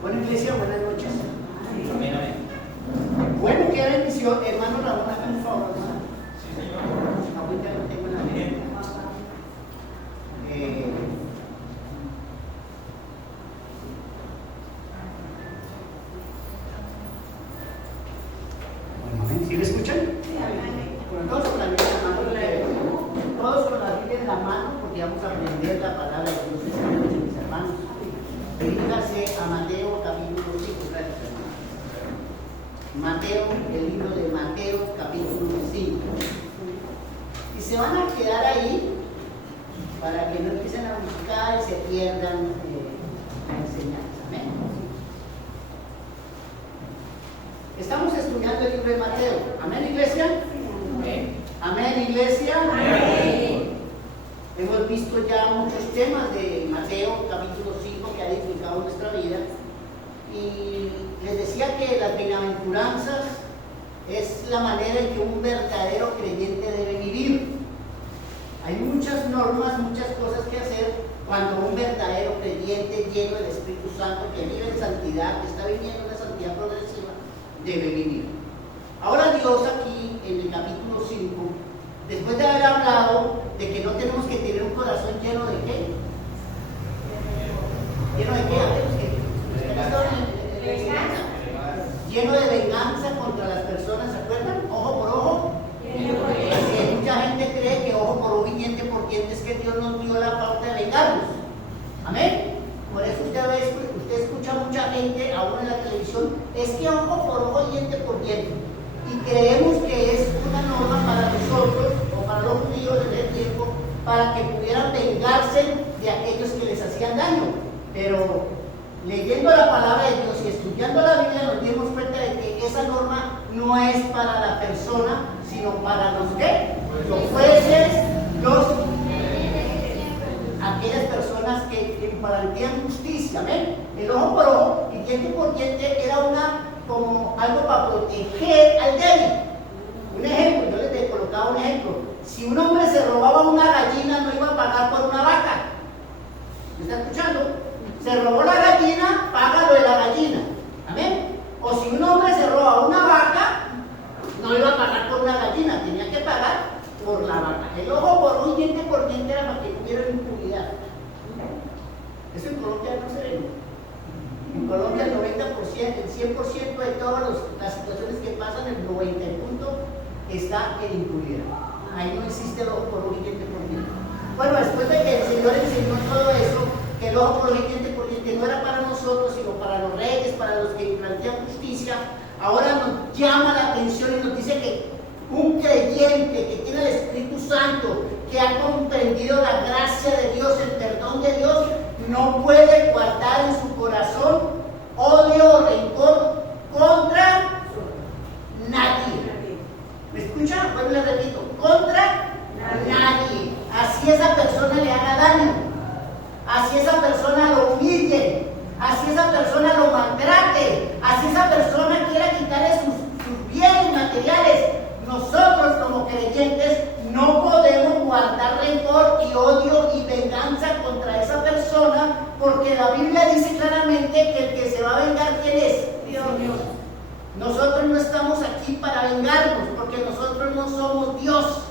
Bueno, iglesia, buenas noches. Amén, amén. Bueno, qué bendición. Hermano Ramón, hágame un favor, hermano. Sí, señor. Ahorita lo tengo en la mente. Bueno, amén. ¿Sí me escuchan? Bueno, todos con la Biblia en la mano, todos con la Biblia en la mano, porque vamos a aprender la palabra de Dios esta noche, mis hermanos. Dirígase a Mateo capítulo 5, gracias hermano. Mateo, el libro de Mateo capítulo 5. Y se van a quedar ahí para que no empiecen a buscar y se pierdan la enseñanza. Amén. Estamos estudiando el libro de Mateo. Amén, iglesia. Amén. Amén, iglesia. Amén. Hemos visto ya muchos temas de Mateo capítulo 5 que ha edificado nuestra vida. Y les decía que las bienaventuranzas es la manera en que un verdadero creyente debe vivir. Hay muchas normas, muchas cosas que hacer cuando un verdadero creyente lleno del Espíritu Santo, que vive en santidad, que está viviendo una santidad progresiva, debe vivir. Ahora Dios aquí en el capítulo 5, después de haber hablado de que no tenemos que tener un corazón lleno de ¿qué? ¿Lleno de qué? A ver, lleno de venganza contra las personas, ¿se acuerdan? Ojo por ojo. Porque mucha gente cree que ojo por ojo y diente por diente es que Dios nos dio la pauta de vengarnos. Amén. Por eso usted escucha a mucha gente, aún en la televisión, es que ojo por ojo y diente por diente. Y creemos que es una norma para nosotros, o para los judíos en el tiempo, para que pudieran vengarse de aquellos que les hacían daño. Pero leyendo la palabra de Dios y estudiando la Biblia nos dimos cuenta de que esa norma no es para la persona, sino para los ¿qué? Los jueces, aquellas personas que implantean justicia. ¿Ven? El ojo por ojo y diente por diente era como algo para proteger al débil. Un ejemplo, yo les colocaba un ejemplo. Si un hombre se robaba una gallina, no iba a pagar por una vaca. ¿Me está escuchando? Se robó la gallina, paga lo de la gallina. ¿Amén? O si un hombre se roba una vaca, no iba a pagar por una gallina, tenía que pagar por la vaca. El ojo por ojo y diente por diente era para que tuviera impunidad. Eso en Colombia no se ve. En Colombia el 90%, el 100% de todas las situaciones que pasan, el 90% está en impunidad. Ahí no existe el ojo por ojo y diente por diente. Bueno, después de que el Señor enseñó todo eso, que el ojo por ojo y diente por diente no era para nosotros, sino para los reyes, para los que implantean justicia, ahora nos llama la atención y nos dice que un creyente que tiene el Espíritu Santo, que ha comprendido la gracia de Dios, el perdón de Dios, no puede guardar en su corazón odio o rencor contra nadie. ¿Me escuchan? Bueno, les repito, contra nadie. Así esa persona le haga daño, así esa persona lo humille, así esa persona lo maltrate, así esa persona quiera quitarle sus bienes materiales. Nosotros como creyentes no podemos guardar rencor y odio y venganza contra esa persona, porque la Biblia dice claramente que el que se va a vengar, ¿quién es? Dios. Nosotros no estamos aquí para vengarnos, porque nosotros no somos Dios.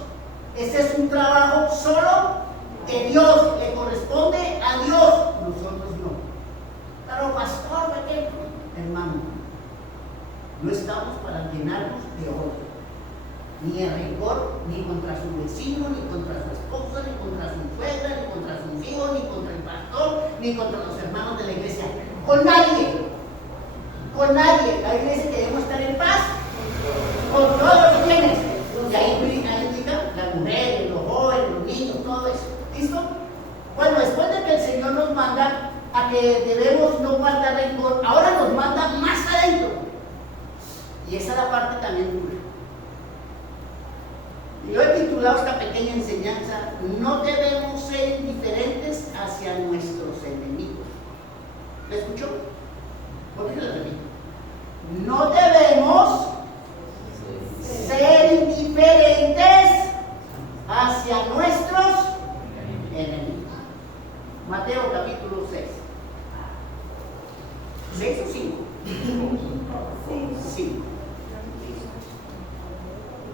Ese es un trabajo solo de Dios, le corresponde a Dios, nosotros no. Pero pastor, ¿de qué? Hermano, no estamos para llenarnos de odio, ni de rencor, ni contra su vecino, ni contra su esposa, ni contra su suegra, ni contra sus hijos, ni contra el pastor, ni contra los hermanos de la iglesia. Con nadie. Con nadie. La Biblia dice que debemos estar en paz con todos los bienes. Y ahí indica las mujeres, los jóvenes, los niños, todo eso. ¿Listo? Bueno, después de que el Señor nos manda a que debemos no guardar rencor, ahora nos manda más adentro. Y esa es la parte también dura. Y yo he titulado esta pequeña enseñanza: no debemos ser indiferentes hacia nuestros enemigos. ¿Me escuchó? ¿Por qué lo repito? No debemos ser indiferentes hacia nuestros enemigos. Mateo capítulo 6. ¿6 o 5? 5.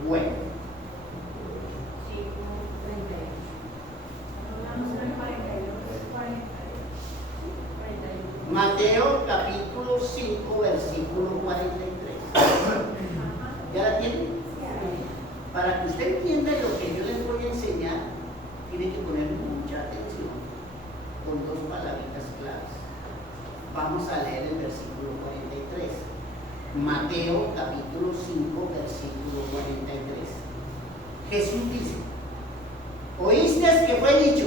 Bueno. Mateo capítulo 5, versículo 43. ¿Ya la tienen? Para que usted entienda lo que yo les voy a enseñar, tiene que poner mucha atención con 2 palabritas claves. Vamos a leer el versículo 43. Mateo capítulo 5, versículo 43. Jesús dice: ¿oíste que fue dicho?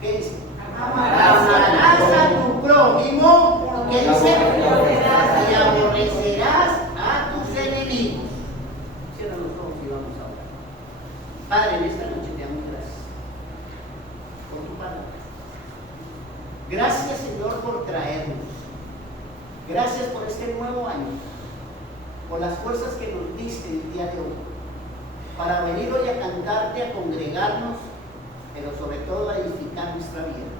¿Qué dice? Amarás a tu prójimo, ¿qué dice? Y aborrecerás a tus enemigos. Cierra los ojos y vamos a orar. Padre, en esta noche te damos gracias por tu palabra. Gracias, Señor, por traernos. Gracias por este nuevo año, por las fuerzas que nos diste el día de hoy, para venir hoy a cantarte, a congregarnos, pero sobre todo a edificar nuestra vida.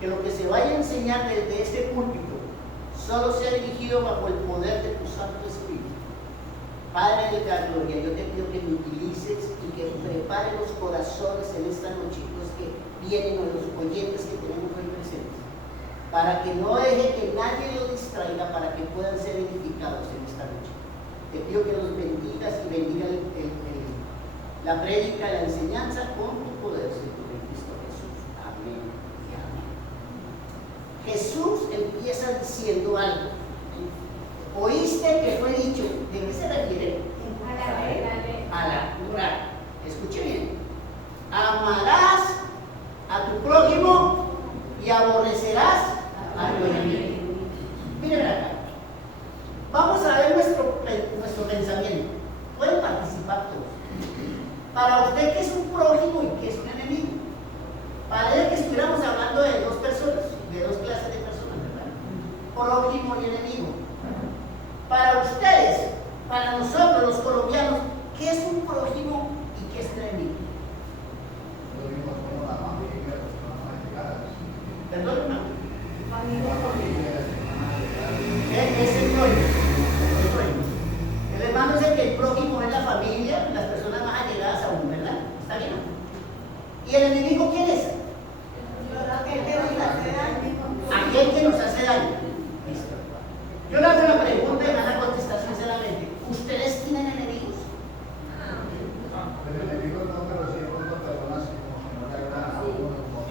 Que lo que se vaya a enseñar desde este púlpito solo sea dirigido bajo el poder de tu Santo Espíritu. Padre de la gloria, yo te pido que me utilices y que prepare los corazones en esta noche, los que vienen o los oyentes que tenemos hoy presentes, para que no deje que nadie los distraiga, para que puedan ser edificados en esta noche. Te pido que los bendigas y bendiga la prédica, la enseñanza con tu poder, Señor, en Cristo Jesús. Amén y amén. Jesús empieza diciendo algo. ¿Oíste que fue dicho? ¿De qué se refiere? A la Torá. Escuche bien. Amarás a tu prójimo y aborrecerás a tu enemigo. Miren acá. Vamos a ver nuestro pensamiento. Pueden participar todos. Para usted, ¿qué es un prójimo y qué es un enemigo? Parece que estuviéramos hablando de 2 personas, de 2 clases de personas, ¿verdad? Prójimo y enemigo. Para ustedes, para nosotros los colombianos, ¿qué es un prójimo y qué es un enemigo? Perdón, hermano. ¿Qué es el prójimo? El hermano dice que el prójimo es la familia, las personas más allegadas a uno, ¿verdad? ¿Está bien? ¿Y el enemigo quién es? Aquel que nos hace daño. Listo. Yo le hago una pregunta y me van a contestar sinceramente. ¿Ustedes tienen enemigos? El enemigo no me recibe con otras personas como si no le agrada a uno, como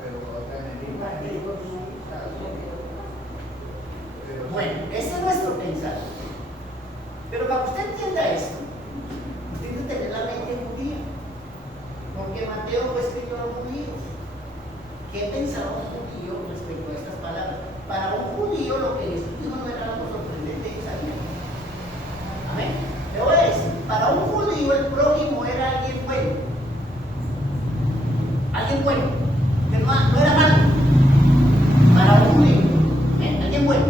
pero otro enemigo. Bueno, ese es nuestro pensar. Pero para que usted entienda esto, usted tiene que tener la mente judía. Porque Mateo fue escrito a judíos. ¿Qué pensaba un judío respecto a estas palabras? Para un judío lo que Jesús dijo no era algo sorprendente, ellos sabían. Amén. Le voy a decir, para un judío el prójimo era alguien bueno. Alguien bueno, que no era malo. Para un judío, alguien bueno.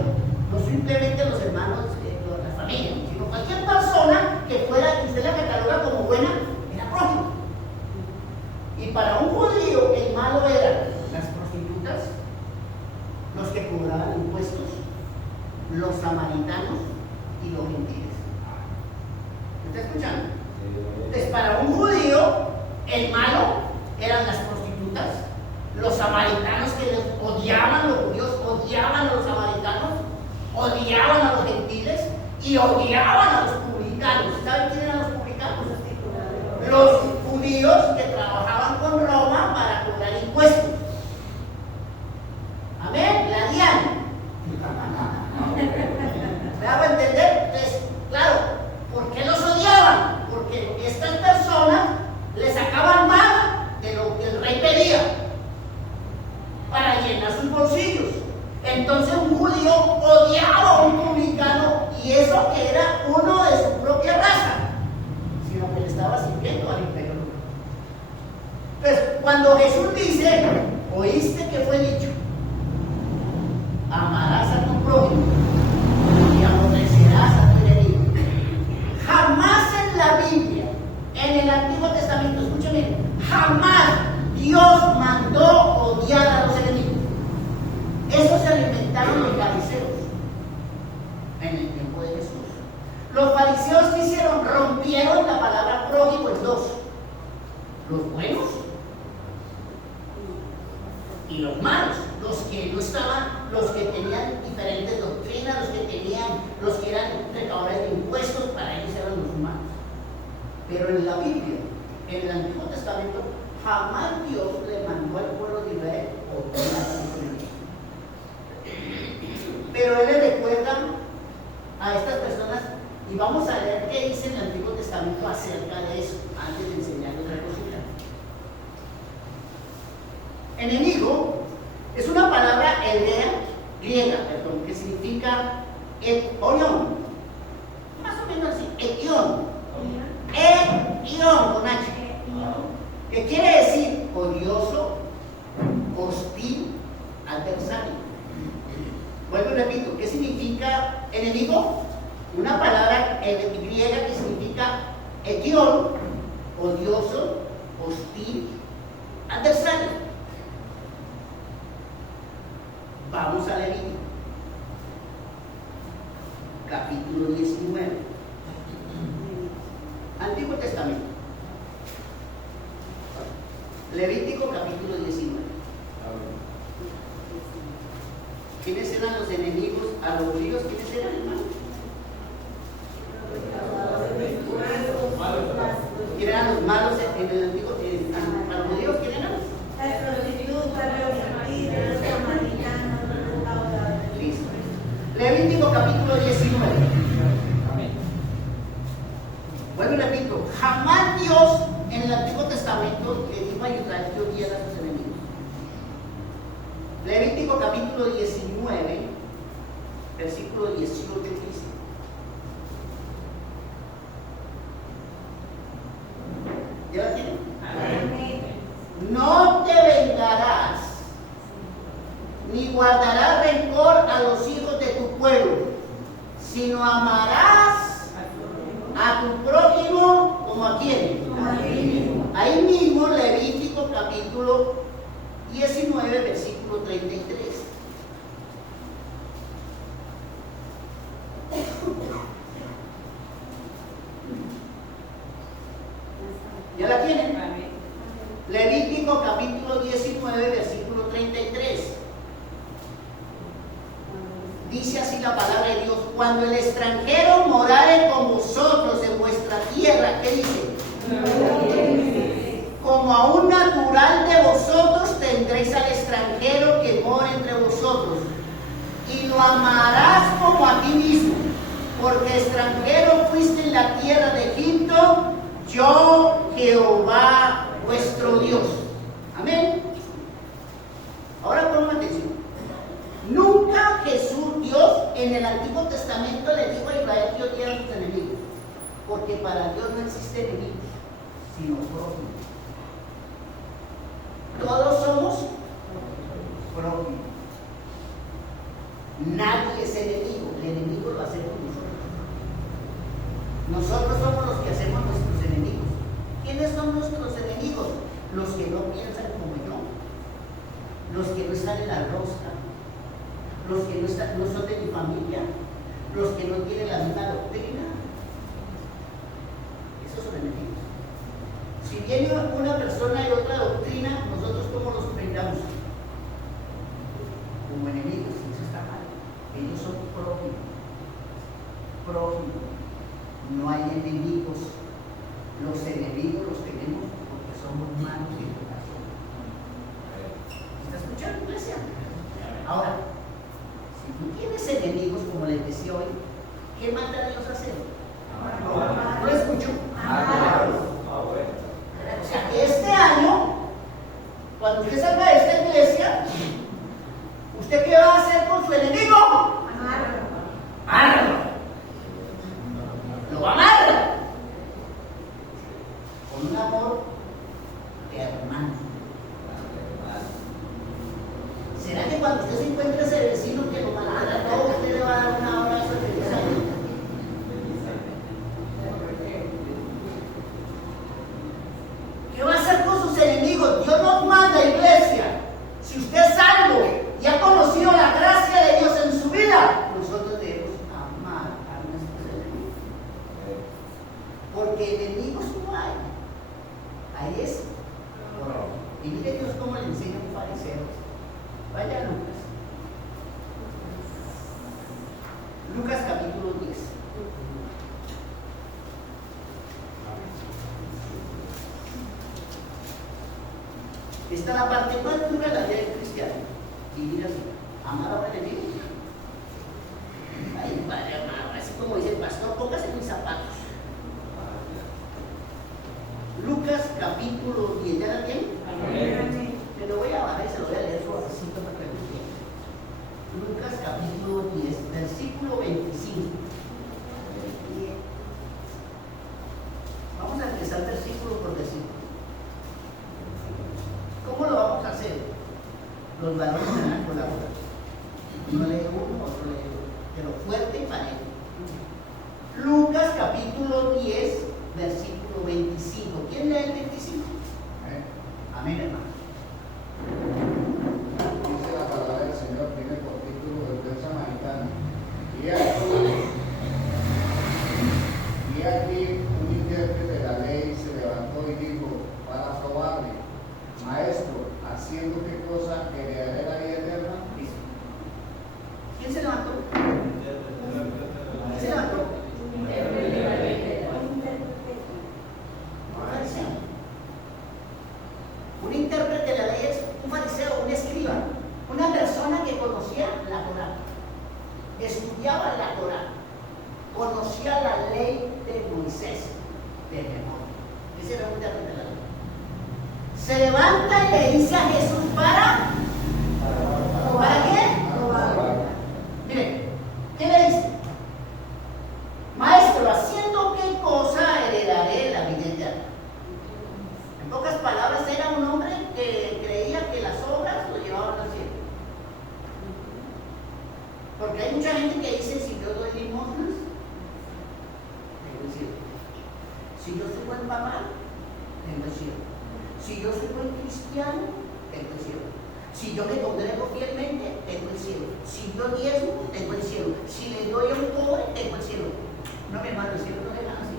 No simplemente los hermanos, la familia, sino cualquier persona que fuera, que usted la cataloga como buena, era prójimo. Y para un judío el malo eran las prostitutas, los que cobraban impuestos, los samaritanos y los gentiles. ¿Me está escuchando? Entonces, para un judío el malo eran las prostitutas, los samaritanos que les odiaban, los judíos odiaban a los samaritanos, odiaban a los gentiles y odiaban a los publicanos. ¿Saben quién eran los publicanos? Los judíos que trabajaban con Roma para cobrar impuestos. Amén, la DIAN. ¿Me hago entender? Entonces, claro, ¿por qué los odiaban? Porque estas personas les sacaban más de lo que el rey pedía para llenar sus bolsillos. Entonces un judío odiaba a un publicano, y eso que era uno de su propia raza, sino que le estaba sirviendo al imperio romano. Entonces, cuando Jesús dice, ¿oíste que fue dicho? Amarás a tu prójimo y aborrecerás a tu enemigo. Jamás en la Biblia, en el Antiguo Testamento, escúchame, jamás Dios mandó odiar a los enemigos. Eso se alimentaron los fariseos en el tiempo de Jesús. Los fariseos que hicieron, rompieron la palabra pródigo en dos: los buenos y los malos, los que no estaban, los que tenían diferentes doctrinas, los que eran recaudadores de impuestos, para ellos eran los malos. Pero en la Biblia, en el Antiguo Testamento, jamás Dios le mandó al pueblo de Israel odiar a sus enemigos. Pero Él le recuerda a estas personas, y vamos a leer qué dice en el Antiguo Testamento acerca de eso, antes de enseñarles otra cosita. Enemigo es una palabra griega, que significa orión, más o menos así, etión, con H, que quiere decir odioso, hostil, adversario. Vuelvo y repito, ¿qué significa enemigo? Una palabra griega que significa etión, odioso, hostil, adversario. Vamos a Levítico, capítulo 19, Antiguo Testamento. Levítico, capítulo 19. ¿Quiénes eran los enemigos a los judíos? ¿Quiénes eran, hermanos? ¿Quiénes eran los malos en el Antiguo? ¿A los judíos quién eran? Las prostitutas, los mentiras, los samaritanos, los recaudadores. Listo. Levítico capítulo 19. Amén. Bueno, repito, jamás Dios en el Antiguo Testamento le dijo a Israel que odiara a sus enemigos. Levítico capítulo 19, versículo 18 dice: ¿ya la tienen? Amén. No te vengarás, ni guardarás rencor a los hijos de tu pueblo, sino amarás a tu prójimo como a quién. Ahí mismo, Levítico capítulo 19, versículo 33. ¿Ya la tienen? Levítico capítulo 19, versículo 33. Dice así la palabra de Dios: cuando el extranjero morare con vosotros en vuestra tierra, ¿qué dice? Como a un natural de vosotros tendréis al extranjero que mora entre vosotros, y lo amarás como a ti mismo, porque extranjero fuiste en la tierra de Egipto, yo Jehová vuestro Dios. Amén. Ahora pongan atención. Nunca Jesús, Dios, en el Antiguo Testamento le dijo a Israel que odiara a sus enemigos, porque para Dios no existe enemigos, sino prójimos. Todos somos prójimos. Nadie es enemigo, el enemigo lo hacemos nosotros. Nosotros somos los que hacemos nuestros enemigos. ¿Quiénes son nuestros enemigos? Los que no piensan como yo, los que no están en la rosca, los que no son de mi familia, los que no tienen la misma doctrina. Esos son enemigos. Si viene una persona de otra doctrina, nosotros ¿cómo los brindamos? Como enemigos. Eso está mal. Ellos son prójimos. No hay enemigos. Los enemigos los tenemos porque somos humanos y corazón. ¿Está escuchando, iglesia? Ahora, si tú tienes enemigos, como les decía hoy, ¿qué manda Dios a hacer? ¿No lo escucho? O sea, que este año, cuando usted salga de esta iglesia, ¿usted qué va a hacer con su enemigo? Amarlo. Lo va a amar con un amor de hermano. ¿Será que cuando usted se encuentre ese vecino que lo maltrata todo, usted le va a dar un abrazo de feliz año? ¿Qué va a hacer con sus enemigos? Dios nos manda, iglesia. Si usted es salvo y ha conocido la Lucas capítulo 10. Esta es la parte más dura de la vida del cristiano. Y mira así, amar a un enemigo. Ay, padre amado, así como dice el pastor, póngase mis zapatos. Lucas capítulo 10, ¿ya la tienen? Amén. Me lo voy a bajar y se lo voy a leer suavecito para que lo entiendan. Lucas capítulo 10, versículo 25. Vamos a empezar versículo por versículo. ¿Cómo lo vamos a hacer? Los varones se van a colaborar. Uno lee uno, otro lee otro, pero fuerte y parejo. Lucas capítulo 10, versículo 25. ¿Quién lee el 25? Amén, hermano. Dice la palabra del Señor, tiene por título el buen samaritano. Y aquí un intérprete de la ley se levantó y dijo, para probarle, maestro, ¿haciendo qué cosa heredaré la vida eterna? ¿Quién se levantó? ¿Quién se levantó? Un intérprete de la ley es un fariseo, un escriba, una persona que conocía la Torá, estudiaba la Torá, conocía la ley de Moisés, de memoria. Ese era un intérprete de la ley. Se levanta y le dice a Jesús ¿para qué? Mire, ¿qué le dice? Maestro, ¿haciendo qué cosa heredaré la vida eterna? En pocas palabras, era un hombre que creía que las obras lo llevaban al cielo. Porque hay mucha gente que dice, si yo doy limosnas, tengo el cielo. Si yo soy buen papá, tengo el cielo. Si yo soy buen cristiano, tengo el cielo. Si yo me congrego fielmente, tengo el cielo. Si yo diezmo, tengo el cielo. Si le doy a un pobre, tengo el cielo. No, mi hermano, el cielo no se gana así.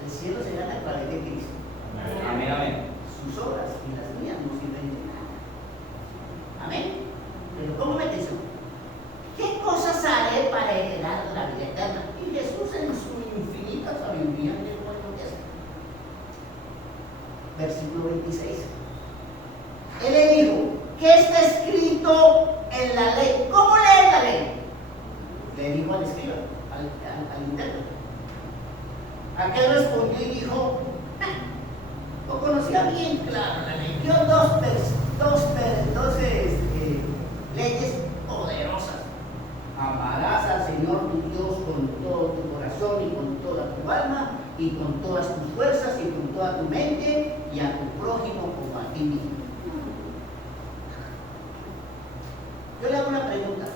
El cielo se gana a través de Cristo. Amén, amén. Sus obras y las mías no sirven de nada. Amén. Pero póngame atención. ¿Qué cosas haré para heredar la vida eterna? Y Jesús en su infinita sabiduría le contesta. Versículo 26. Él le dijo, ¿qué está escrito en la ley? ¿Cómo lee la ley? Le dijo al escriba, al intérprete. Aquel respondió y dijo, lo conocía bien claro la ley. Dio dos leyes poderosas. Amarás al Señor tu Dios con todo tu corazón y con toda tu alma y con todas tus fuerzas y con toda tu mente y a tu prójimo como a ti mismo. Yo le hago una pregunta.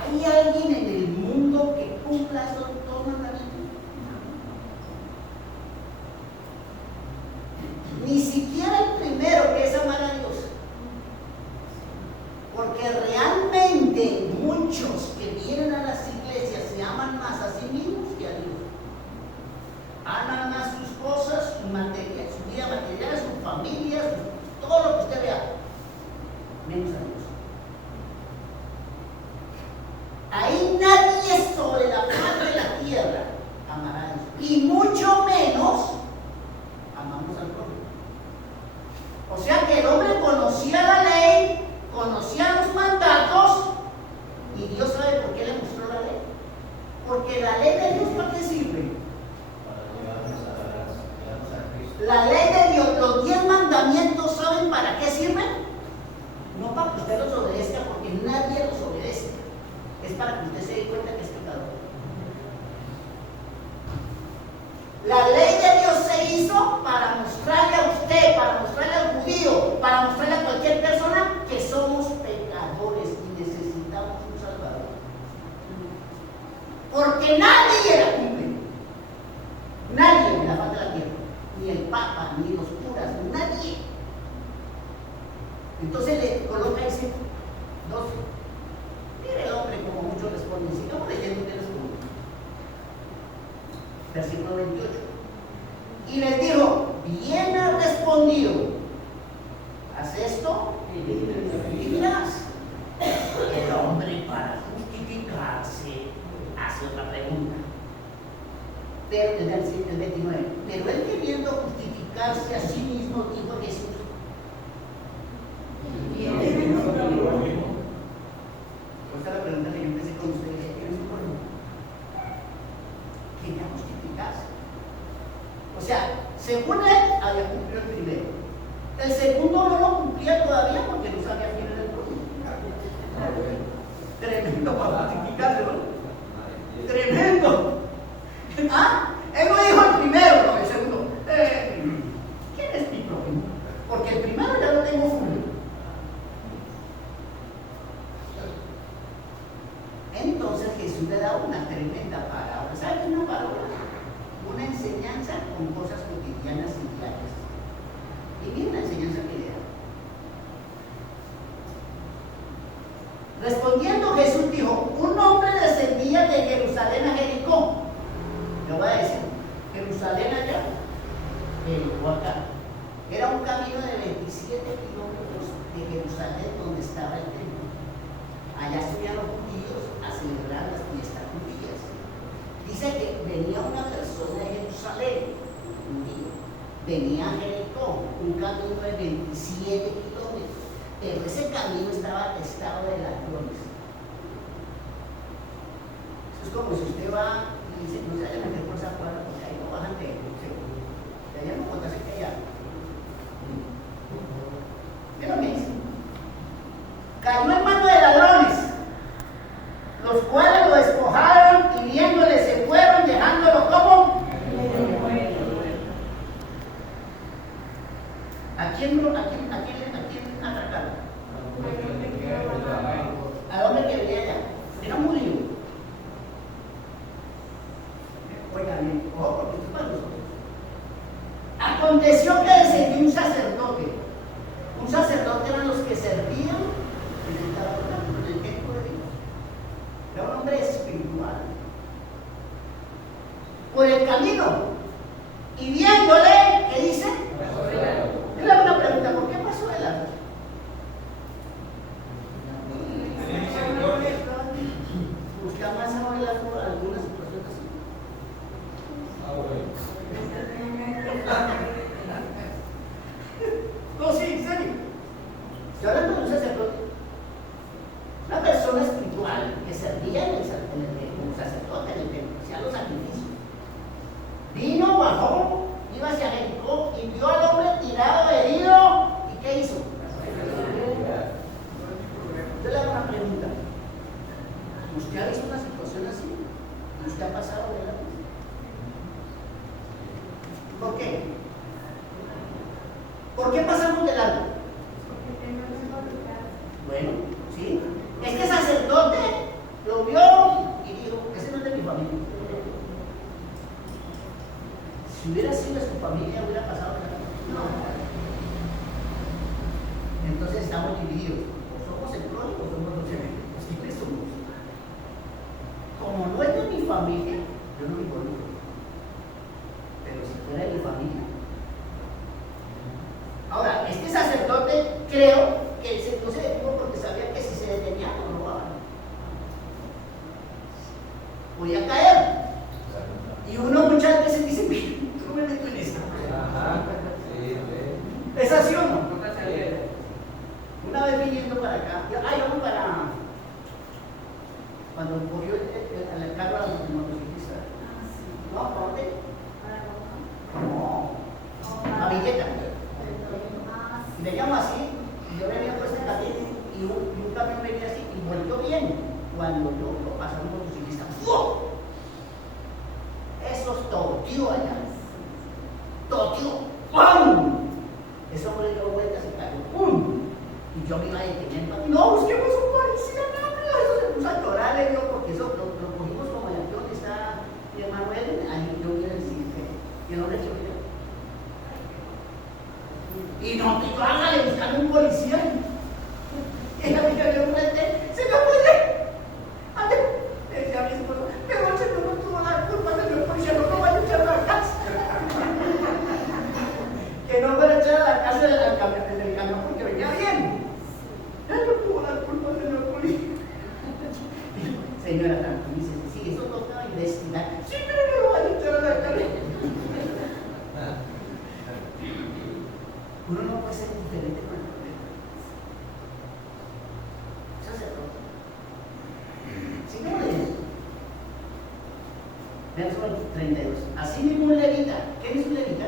¿Hay alguien en el mundo que cumpla esos dos mandamientos? Ni siquiera el primero, que es amar a Dios. Porque realmente muchos que vienen a las iglesias se aman más a sí mismos que a Dios. Aman más sus cosas, su vida material, su familia, todo lo que usted vea, menos a Dios. Ahí nadie sobre la faz de la tierra amará a Dios. Y mucho menos amamos al prójimo. O sea que el hombre conocía la ley, conocía los mandatos, y Dios sabe por qué le mostró la ley. Porque la ley de Dios, ¿para qué sirve? La ley de Dios, los 10 mandamientos, ¿saben para qué sirven? No para que usted los obedezca, porque nadie los obedece. Es para que usted se dé cuenta que es pecador. La ley de Dios se hizo para mostrarle a usted, para mostrarle al judío, para mostrarle a cualquier persona que somos pecadores y necesitamos un Salvador. Porque nadie la cumple. Nadie en la faz de la tierra. Ni el Papa, ni los curas, nadie. Entonces le coloca ese 12. Mire el hombre como muchos responden. Sigamos leyendo que responde. Versículo 28. Y les dijo, bien has respondido. Haz esto y vivirás. El hombre Pero, el 29. Pero él queriendo justificarse a sí mismo, dijo a Jesús. Esa es la pregunta que yo empecé con ustedes. ¿Quién es su prójimo? Quería justificarse. O sea, según él, había cumplido el primero. El segundo no lo cumplía todavía porque no sabía quién era el prójimo. Tremendo para justificarse, ¿no? Tremendo. ¿Ah? Él no dijo el primero, no, el segundo. ¿Quién es mi prójimo? Porque el primero ya lo tengo full. Entonces Jesús le da una tremenda parábola. ¿Sabes qué es una parábola? Una enseñanza con cosas cotidianas y diarias. Y mira la enseñanza que le da. Respondiendo Jesús dijo, un hombre descendía de Jerusalén a Jericó. Le voy a decir, Jerusalén allá, Jericó acá. Era un camino de 27 kilómetros de Jerusalén donde estaba el templo. Allá subían los judíos a celebrar las fiestas judías. Dice que venía una persona de Jerusalén, un judío, venía a Jericó, un camino de 27 kilómetros, pero ese camino estaba atestado de ladrones. Eso es como si usted va y dice, no se vaya a meter por esa cuadra porque ahí no bajan de seguro. De allá no botas que allá. ¿Qué es lo que dice? Cayó en manos de ladrones, los cuales lo despojaron y viéndole se fueron, dejándolo como. ¿A quién atracaron? ¿A dónde que venía allá? Era un judío. Oigan bien, ojo, porque esto es para nosotros. Aconteció que descendió un sacerdote. Un sacerdote eran los que servían en el tabernáculo, en el templo de Dios. Era un hombre espiritual. Por el camino. Y viéndole, ¿qué dice? Yo le hago una pregunta, ¿por qué pasó de largo? ¿Usted más ha hablado alguna situación así? No, sí, en serio. Estoy hablando de un sacerdote. Una persona espiritual que servía como sacerdote en el templo, hacía los sacrificios. Vino, bajó, iba hacia Jericó y vio al hombre tirado, herido. ¿Y qué hizo? Yo le hago una pregunta. ¿Usted ha visto una situación así? ¿Usted ha pasado de la misma? ¿Por qué? ¿Por qué pasamos de largo? Bueno, ¿sí? Este sacerdote lo vio y dijo, ese no es de mi familia. Si hubiera sido de su familia, hubiera pasado de largo. No. Entonces estamos divididos. O somos el prójimo o somos los enemigos. ¿Quiénes somos? Como no es de mi familia, yo no me involucro. Pero si fuera de mi familia. Ahora, este sacerdote creo que no se detuvo porque sabía que si se detenía no robaban. Podía caer. Y uno muchas veces dice, mira, no me meto en eso. ¿Es así o no? Una vez viniendo para acá, vamos para cuando cogió el carro a los motociclistas. ¿No? ¿Para dónde? No, a Villeta. Y veníamos así, y yo venía por este camino, y un camión venía así, y volvió bien. Cuando yo lo pasé a un motociclista, ¡fu! Eso toteó allá. Toteó. ¡Pum! Eso me dio vueltas y cayó. ¡Pum! Y yo me iba a detener. No, busquemos un policía, no, eso se puso a llorar, le dio, porque eso lo cogimos como allá donde está mi hermano Edwin, ahí yo voy a decir que no le echó yo. Y no, y yo hágale buscar un policía. Y la amiga de un frente, señor policía, ande, decía mi esposo, pero el señor no tuvo la culpa, señor policía, no vaya a echar a la casa. Que no vaya a echar a la casa del camión porque venía bien. Él no tuvo la culpa, señor policía. Señora, tranquilícese, sí, eso toca investigar. Sí, pero no lo vaya a echar a la casa. Verso 32. Así mismo un levita. ¿Qué es un levita?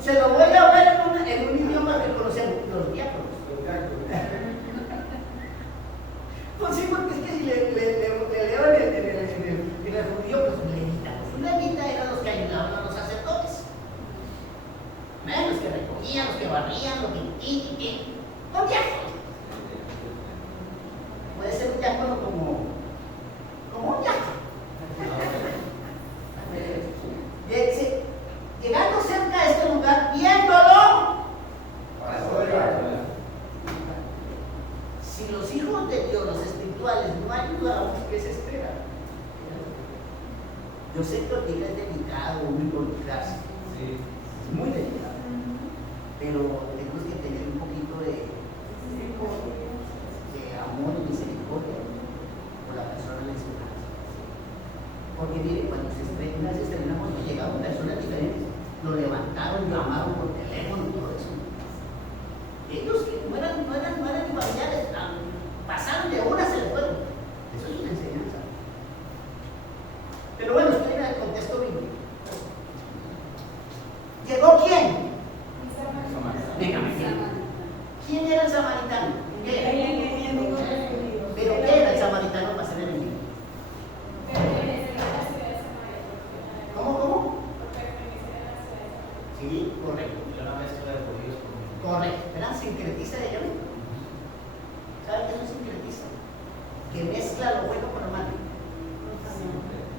Se lo voy a ver en un idioma que conocemos, los diáconos. Pues sí, porque es que si le leo en el judío, pues levita. Pues un levita eran los que ayudaban a los sacerdotes. Los que recogían, los que barrían, los que los diáconos. Puede ser un diácono como un diácono. Llegando cerca de este lugar, viéndolo, si los hijos de Dios, los espirituales, no ayudamos, ¿qué se espera? Yo sé que Ortega es delicado, muy involucrarse, es muy delicado, pero tenemos que tener un poquito de amor y misericordia por la persona mencionada. Porque mire, cuando se estrenamos, llegaron personas diferentes, lo levantaron, llamaron por teléfono, todo eso. Ellos que no eran ni familiares, pasaron de una, se le fueron. Eso es una enseñanza. Pero bueno, estoy en el contexto bíblico. ¿Llegó quién? Venga, ¿quién era el samaritano? ¿Pero qué era el samaritano para ser enemigo? ¿Cómo? Sí, correcto. Correcto. ¿Verdad? Sincretiza de ellos. ¿Saben qué es un sincretista? Que mezcla lo bueno con lo malo.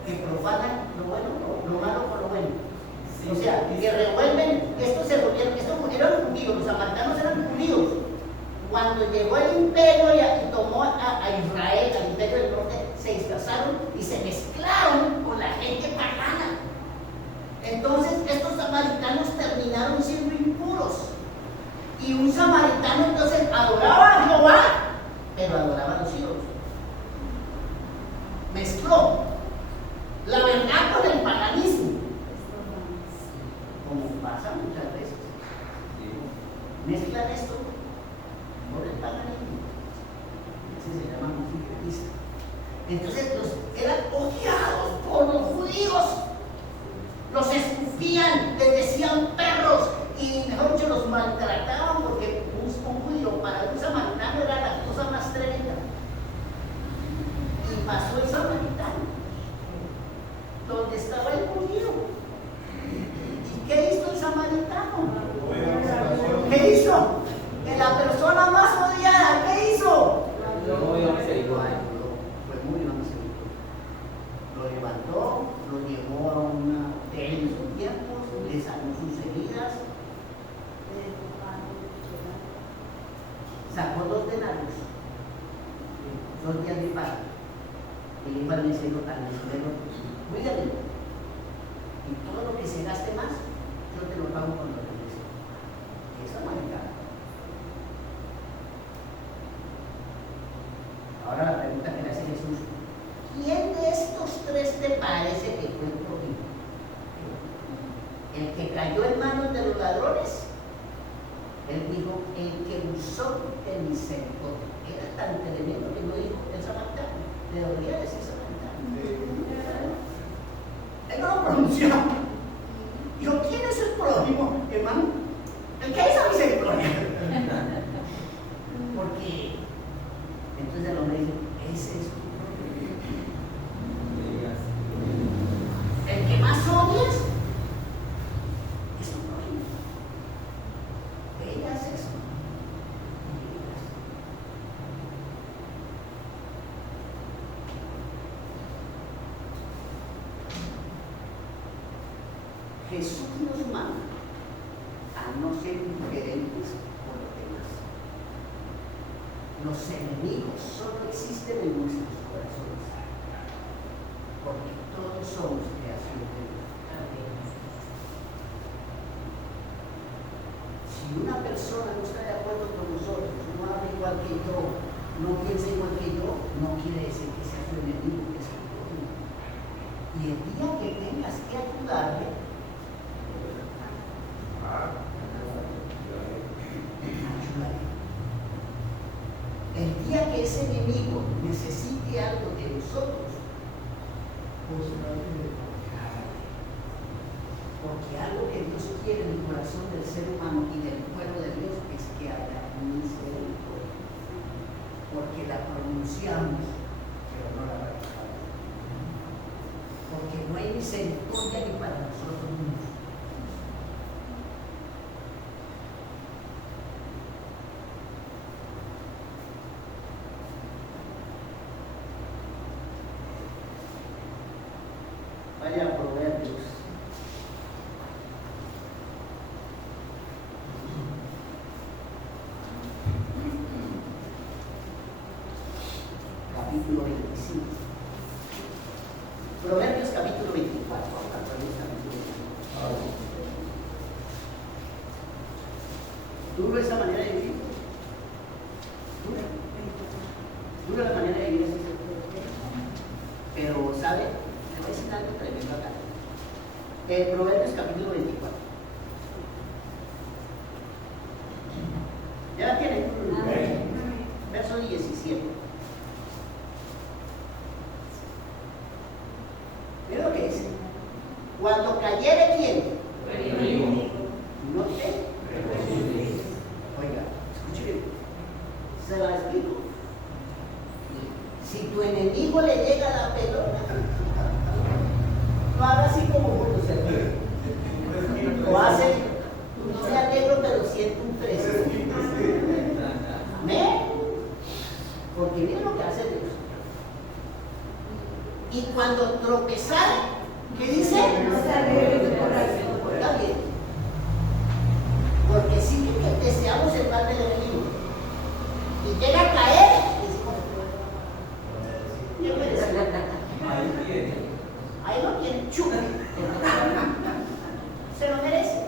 Que profana lo bueno, lo malo con lo bueno. O sea, que revuelven, estos eran judíos, los samaritanos eran judíos. Cuando llegó el imperio y tomó a Israel, al imperio del norte, se dispersaron y se mezclaron con la gente pagana. Entonces estos samaritanos terminaron siendo impuros. Y un samaritano entonces adoraba a Jehová, pero adoraba a los ídolos. Mezcló la verdad con el paganismo, como pasa muchas veces. Mezclan esto por el paganismo. Ese se llama un sincretista. Entonces eran odiados por los judíos. Los escupían, les decían perros y mejor dicho los maltrataban porque un judío para un samaritano era la cosa más tremenda. Y pasó el samaritano, donde estaba el judío. ¿Y qué hizo el samaritano? ¿Qué hizo? Que la persona más odiada, ¿qué hizo? Lo levantó, lo llevó a un hotel en sus tiempos, le sanó sus heridas, sacó 2 denarios, 2 días de pago, y le iba al mesero, cuídame, y todo lo que se gaste más, yo te lo pago cuando regrese. Esa manera. Ahora la pregunta que le hace Jesús: ¿quién de estos 3 te parece que fue el prójimo? ¿El que cayó en manos de los ladrones? Él dijo, el que usó de misericordia. Era tan tremendo que no dijo el samaritano. Le debería decir samaritano. Él no lo pronunció. Dijo, ¿quién es el prójimo, hermano? El que hizo misericordia. Porque entonces el hombre dice, ese es tu prójimo. El que más odias es tu prójimo. Veas eso. Jesús nos manda a no ser indiferentes por los demás. Los enemigos solo existen en nuestros corazones, porque todos somos creación de Dios. Si una persona no está de acuerdo con nosotros, no habla igual que yo, no piensa igual que yo, no quiere decir que sea su enemigo, que sea tu prójimo. Y el día que tengas que ayudarle, ayúdale. El día ese enemigo necesite algo de nosotros, pues porque algo que Dios quiere en el corazón del ser humano y del pueblo de Dios es que haya misericordia. Porque la pronunciamos, pero no la practicamos. Porque no hay misericordia ni para nosotros mismos. Vaya a Proverbios. Capítulo 25. Proverbios capítulo 24. Proverbios capítulo 24. ¿Duro esa manera de vivir? Dura la manera de vivir así. Pero, ¿sabe? Le voy a decir algo tremendo acá. Proverbios capítulo 24. ¿Ya la tienen? Verso 17. Mira lo que dice. Cuando cayere quién, no te. Oiga, escuche bien. Se la explico. Si tu enemigo le llega a la pelota, no haga así como muchos hermanos. Lo hace, no me alegro, pero siento un fresco. Amén. Porque miren lo que hace Dios. Y cuando tropezare, ¿qué dice? No se alegre tu corazón. Oiga bien. Porque sí que deseamos el mal del enemigo. Y llega a caer, decimos, ¿qué merece? Ahí lo tiene, chupa. Se lo merece.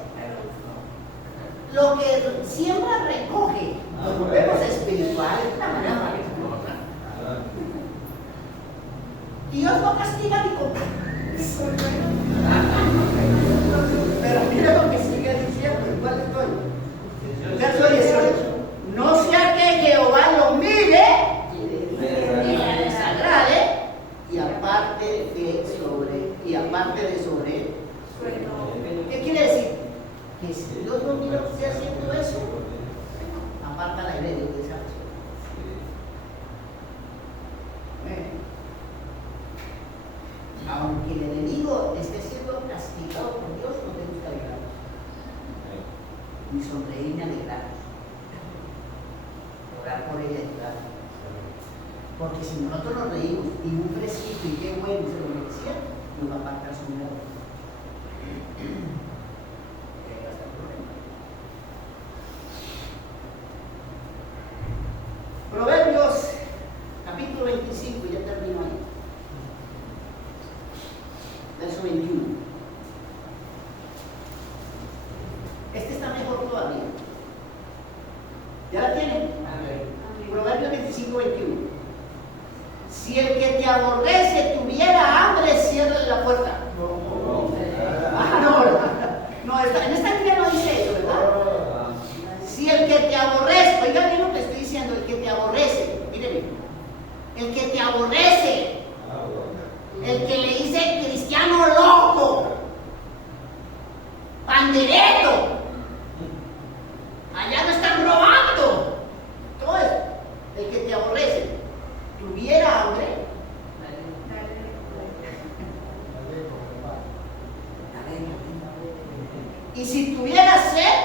Lo que siembra recoge. Nos volvemos espirituales. Dios no castiga ni con. Pero mira lo que sigue diciendo. ¿Cuál estoy? Verso 18. No sea que Jehová lo mire y le desagrade y aparte de sobre él. ¿Qué quiere decir? Que si Dios no mira a usted haciendo eso, aparta la idea de esa persona. Aunque el enemigo esté siendo castigado por Dios, no tenemos que alegrarnos, ni sonreír ni alegrarnos, orar por él y ayudarlo. Porque si nosotros nos reímos y un fresquito y qué bueno se lo merecía, nos va a apartar su mirada. Proverbios capítulo 25, ya termino ahí. Verso 21. Este está mejor todavía. ¿Ya la tienen? Proverbios 25, 21. Si el que te aborrece tuviera hambre, ciérrale la puerta. No, en esta Biblia no dice eso, ¿verdad? Si el que te aborrece, oiga bien lo que estoy diciendo, el que te aborrece, mire, el que te aborrece, el que le dice cristiano loco, panderero, allá no están robando, todo eso, el que te aborrece, tuviera hambre, y si tuviera sed,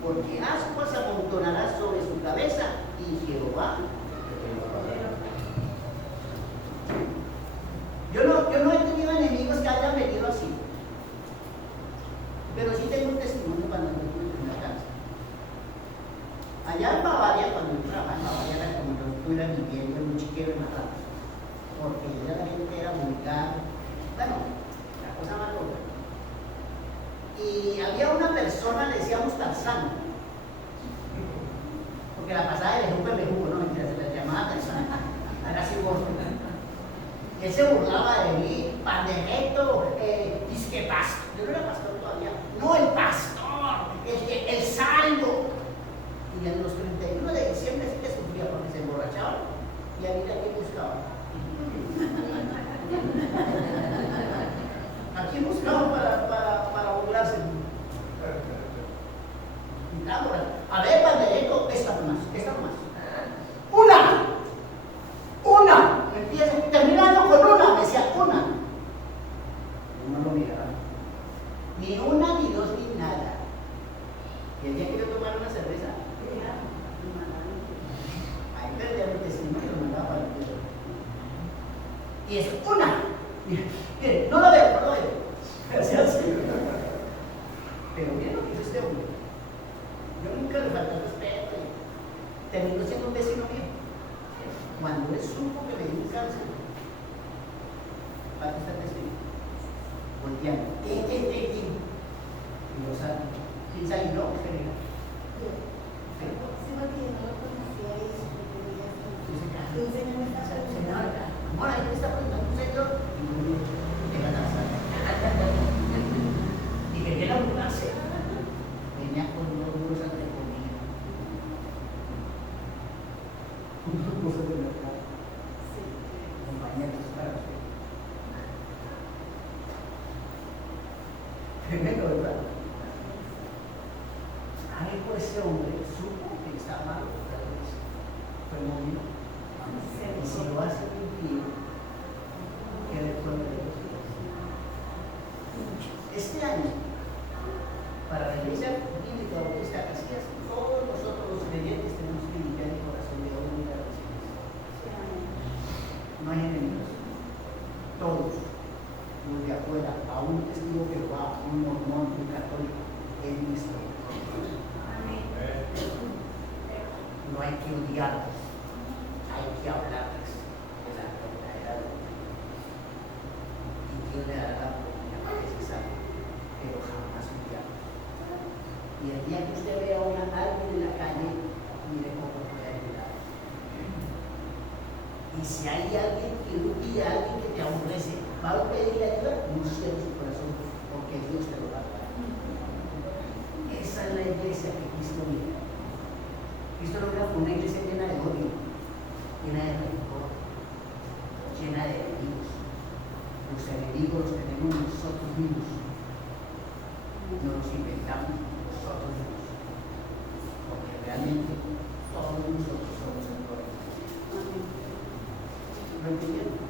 porque ascuas amontonarás sobre su cabeza y Jehová. Yo no he tenido enemigos que hayan venido así, pero sí tengo un testimonio cuando me tuve en la casa. Allá en Bavaria, cuando yo trabajaba en Bavaria, era como yo estuviera viviendo en un chiquero en la raza, porque ya la gente era vulgar, bueno, la cosa más loca. Y había una persona, le decíamos Tarzán, porque la pasada de bejuco, no mentira, se le llamaba Tarzán, era así gordo. Él se burlaba de mí, pandereto, disque pastor, yo no era pastor todavía, no el pastor, el salvo. Y en los 31 de buscaba. ¿A quién buscaba para burlarse? A ver, Pandereco, esta más. Una. Me empieza, terminando con una, me decía una. No lo miraba. Ni una, ni dos, ni nada. Y el día que yo tomara una cerveza, ahí perdía mi testimonio y lo mandaba para el piso. Y es una. Miren, no lo veo. Gracias. Pero miren lo que hizo este hombre. Yo nunca le falté el respeto. Terminó siendo un vecino mío. Cuando él supo que le dio un cáncer, ¿para qué está testigo? Volteando. Y lo sabe. ¿Quién sabe? No, general. Amor, ahí me está preguntando un señor. Y me la sabe. Y que viene a burlarse. Venía con unos muros ante comida. Unos cosas de mercado. Compañeros para usted. Tremendo, ¿verdad? Algo ese hombre supo que estaba mal, tal vez. Fue movido. Y si lo hace un día, que le puede de los días. Este año, para la iglesia bíblica Bautista Casillas, todos nosotros los creyentes tenemos que limpiar el corazón de hoy y de las no hay enemigos. Todos, los de afuera, a un testigo que va, un mormón, un católico, es nuestro. No hay que odiarlos, hay que hablarles de la verdadera doctrina. Y Dios le dará la oportunidad que se sabe, pero jamás odiarlos. Y el día que usted vea a alguien en la calle, mire cómo puede ayudar. Y si hay alguien que odia a alguien que te aborrece, va a pedir ayuda, no cierre su corazón, porque Dios te lo va a dar. Esa es la iglesia que Cristo vive. Cristo no era una iglesia llena de odio, llena de rencor, llena de enemigos. Los enemigos los tenemos nosotros mismos. Nos los inventamos nosotros mismos. Porque realmente todos nosotros somos el problema. ¿Lo entendieron?